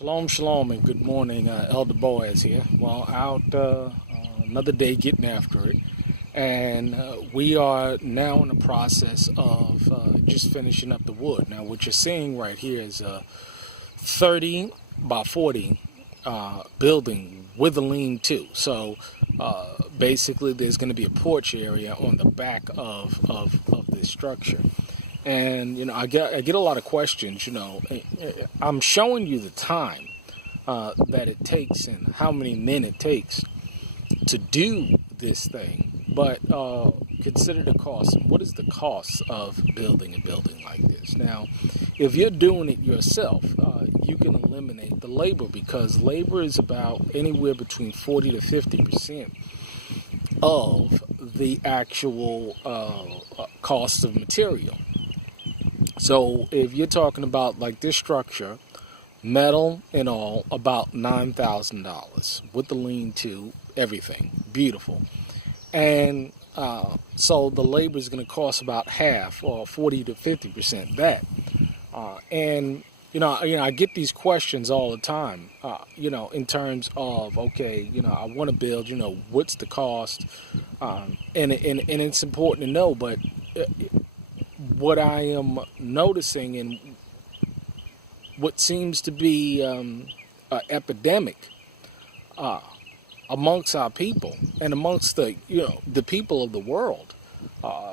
Shalom, shalom, and good morning. Elder Boaz here. Well, out another day getting after it. And we are now in the process of just finishing up the wood. Now, what you're seeing right here is a 30 by 40 building with a lean-to. So basically, there's going to be a porch area on the back of this structure. And, I get a lot of questions, I'm showing you the time that it takes and how many men it takes to do this thing. But consider the cost. What is the cost of building a building like this? Now, if you're doing it yourself, you can eliminate the labor because labor is about anywhere between 40 to 50% of the actual cost of material. So if you're talking about like this structure, metal and all, about $9,000 with the lean-to, everything, beautiful. And so the labor is going to cost about half or 40 to 50% that. And I get these questions all the time. In terms of okay, I want to build. What's the cost? And it's important to know, but. What I am noticing and what seems to be an epidemic amongst our people and amongst the people of the world,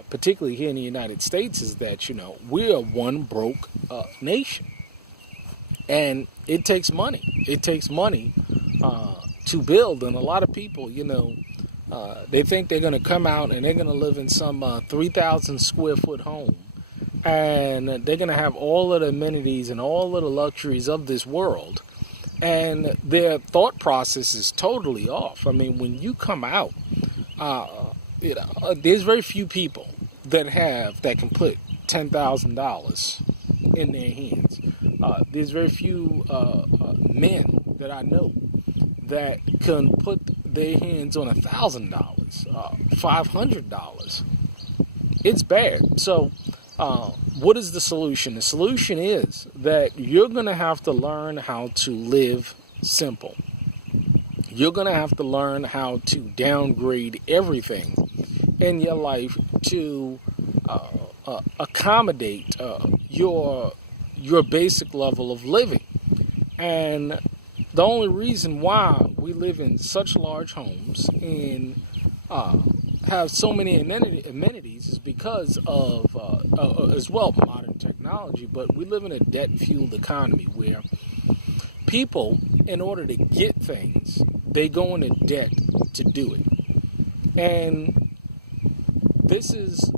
particularly here in the United States, is that we are one broke nation, and it takes money. It takes money to build, and a lot of people, they think they're going to come out and they're going to live in some 3,000 square foot home. And they're going to have all of the amenities and all of the luxuries of this world. And their thought process is totally off. I mean, when you come out, there's very few people that can put $10,000 in their hands. There's very few men that I know that can put their hands on $1,000, $500. It's bad. So, what is the solution? The solution is that you're going to have to learn how to live simple. You're going to have to learn how to downgrade everything in your life to accommodate your basic level of living. And the only reason why we live in such large homes and have so many amenities is because of, as well, modern technology. But we live in a debt-fueled economy where people, in order to get things, they go into debt to do it. And this is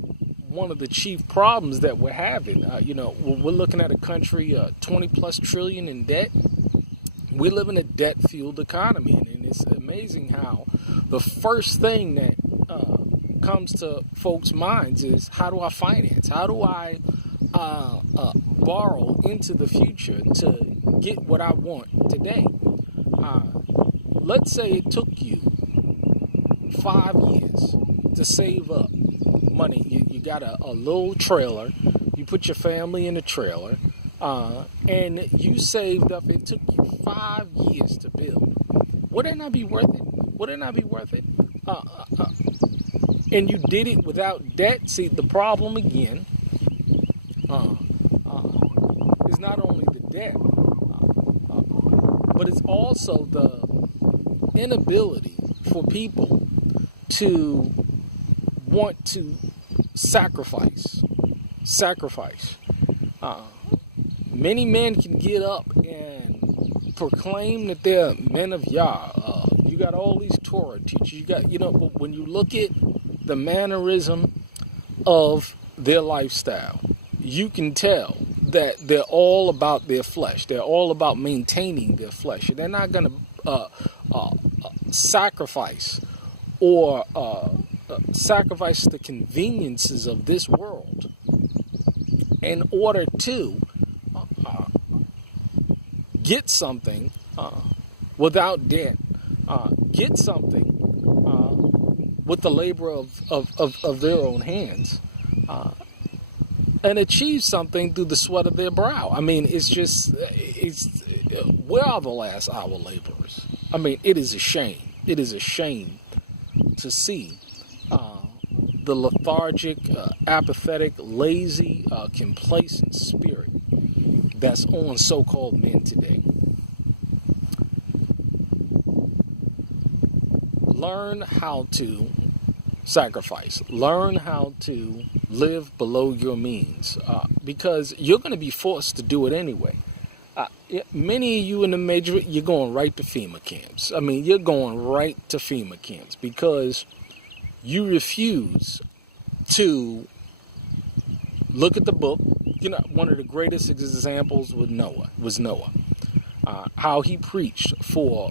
one of the chief problems that we're having. We're looking at a country 20-plus trillion in debt. We live in a debt-fueled economy, and it's amazing how the first thing that comes to folks' minds is, how do I finance? How do I borrow into the future to get what I want today? Let's say it took you 5 years to save up money. You got a little trailer. You put your family in a trailer. And you saved up. It took you 5 years to build. Would it not be worth it? Would it not be worth it? And you did it without debt. See, the problem again is not only the debt, but it's also the inability for people to want to sacrifice. Many men can get up and proclaim that they're men of Yah. You got all these Torah teachers. You got, but when you look at the mannerism of their lifestyle, you can tell that they're all about their flesh. They're all about maintaining their flesh. And they're not going to sacrifice or sacrifice the conveniences of this world in order to get something without debt, get something with the labor of their own hands, and achieve something through the sweat of their brow. I mean, it's where are the last hour laborers? I mean, it is a shame. It is a shame to see the lethargic, apathetic, lazy, complacent spirit that's on so-called men today. Learn how to sacrifice. Learn how to live below your means, because you're going to be forced to do it anyway. Many of you in the major, you're going right to FEMA camps. I mean, you're going right to FEMA camps because you refuse to look at the book. You know, one of the greatest examples was Noah. How he preached for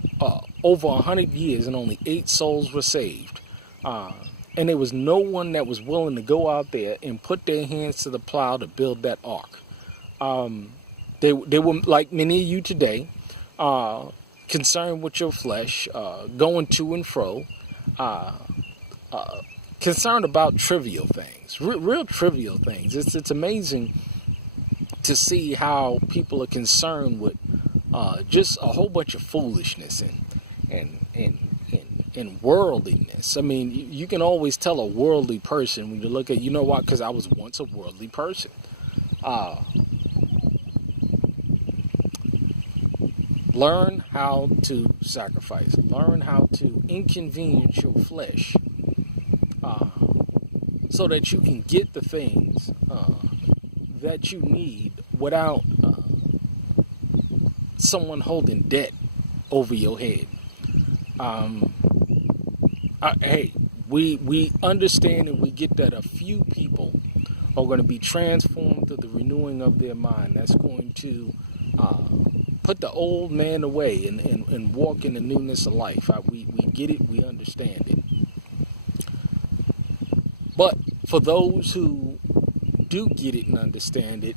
over 100 years and only 8 souls were saved. And there was no one that was willing to go out there and put their hands to the plow to build that ark. They were like many of you today, concerned with your flesh, going to and fro, concerned about trivial things, real trivial things. It's amazing to see how people are concerned with just a whole bunch of foolishness and worldliness. I mean, you can always tell a worldly person when you look at, you know what, because I was once a worldly person. Learn how to sacrifice. Learn how to inconvenience your flesh so that you can get the things that you need without someone holding debt over your head. Hey, we understand and we get that a few people are going to be transformed through the renewing of their mind. That's going to put the old man away and walk in the newness of life. We get it. We understand it. But for those who do get it and understand it,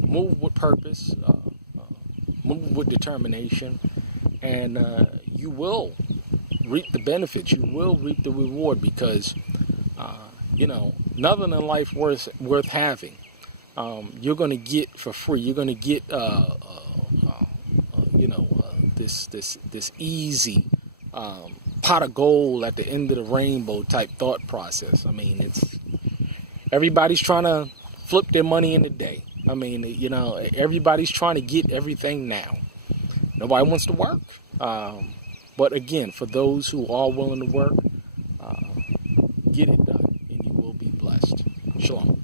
move with purpose, move with determination, and you will reap the benefits. You will reap the reward because, nothing in life worth having. You're going to get for free. You're going to get, this easy pot of gold at the end of the rainbow type thought process. I mean, everybody's trying to flip their money in a day. I mean, everybody's trying to get everything now. Nobody wants to work. But again, for those who are willing to work, get it done and you will be blessed. Shalom.